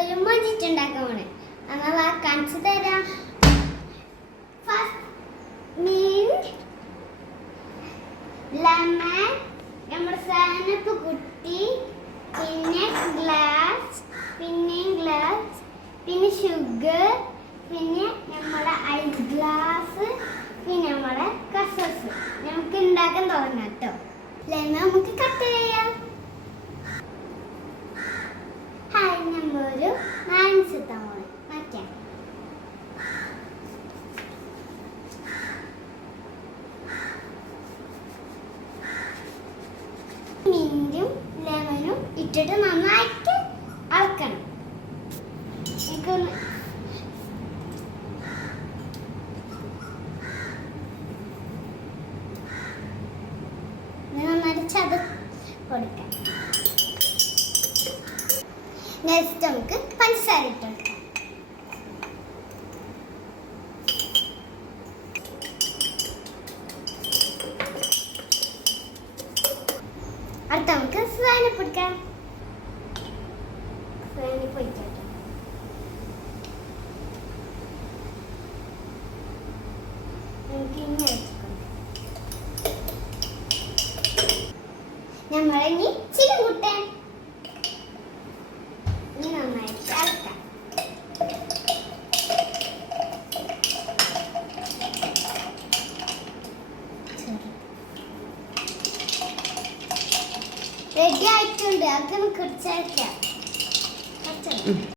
ഒരു മൊജിറ്റ് ഉണ്ടാക്കാൻ പോണേ. എന്നാ കാണിച്ചു തരാം. ഫസ്റ്റ് മിന്റ്, ലെമൺ, നമ്മുടെ സാധനപ്പ് കുട്ടി, പിന്നെ ഗ്ലാസ്, പിന്നെ ഷുഗർ, പിന്നെ നമ്മുടെ ഐസ് ഗ്ലാസ്, പിന്നെ നമ്മുടെ കസസ്. നമുക്ക് ഉണ്ടാക്കാൻ തുടങ്ങാം കേട്ടോ. ലെമൺ നമുക്ക് കട്ട് ചെയ്യാം. ഒരു നാരൻസ് തവണ മാറ്റാം. മിന്റും ലെമണും ഇട്ടിട്ട് നന്നായിട്ട് അളക്കണം. നന്നായിട്ട് ചത കൊടുക്കാം. നെക്സ്റ്റ് നമുക്ക് പഞ്ചസാര ഇട്ട് കൊടുക്കാം. അടുത്ത നമുക്ക് സാധനപ്പ് എടുക്കാം. നമ്മളിനി ചിക്കൻ കൂട്ടാൻ നന്നായിട്ട് അളക്കാം. റെഡി ആയിട്ടുണ്ട്. അത് നമുക്ക് കുറിച്ചേക്കാം.